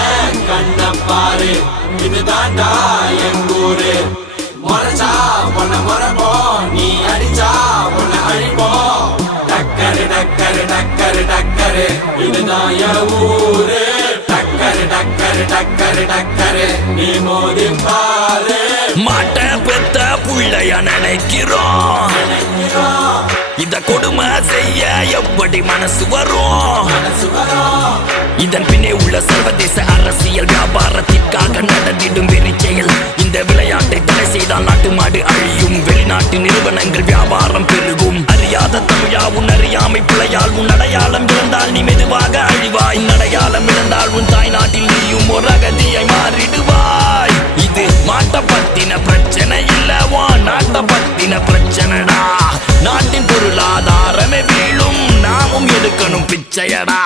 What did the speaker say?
ஏன் கண்ண பாரு இது தாண்டா எங்கூரு முறைச்சா உன்னை முறைப்போம் நீ அடிச்சா உன்னை அழிப்போம் டக்கரு டக்கரு டக்கரு டக்கரு இதுதான் என் ஊரு டக்கரு டக்கரு டக்கரு டக்கரு நீ மோதி பாரு மாட்ட பெத்த புள்ளைய நினைக்கிறோம் இத கொடுமை செய்ய எப்படி மனசு வரும் இதன் பின்னே உள்ள சர்வதேச அரசியல் வியாபாரத்திற்காக நடந்திடும் வெறிச்செயல் இந்த விளையாட்டை தடை செய்தால் நாட்டு மாடு அழியும் வெளிநாட்டு நிறுவனங்கள் வியாபாரம் பெருகும் அறியாத தமிழா உன் அறியாமை பிழையால் உன் அடையாளம் இழந்தால் நீ மெதுவாக அழிவாய் அடையாளம் இழந்தால் உன் தாய் நாட்டில் நீயும் ஒரு அகதியை மாறிடுவாய் இது மாட்ட பத்தின பிரச்சனை இல்லவா நாட்ட பத்தின பிரச்சனைடா நாட்டின் பொருளாதாரமே வீழும் நாமும் எடுக்கணும் பிச்சையடா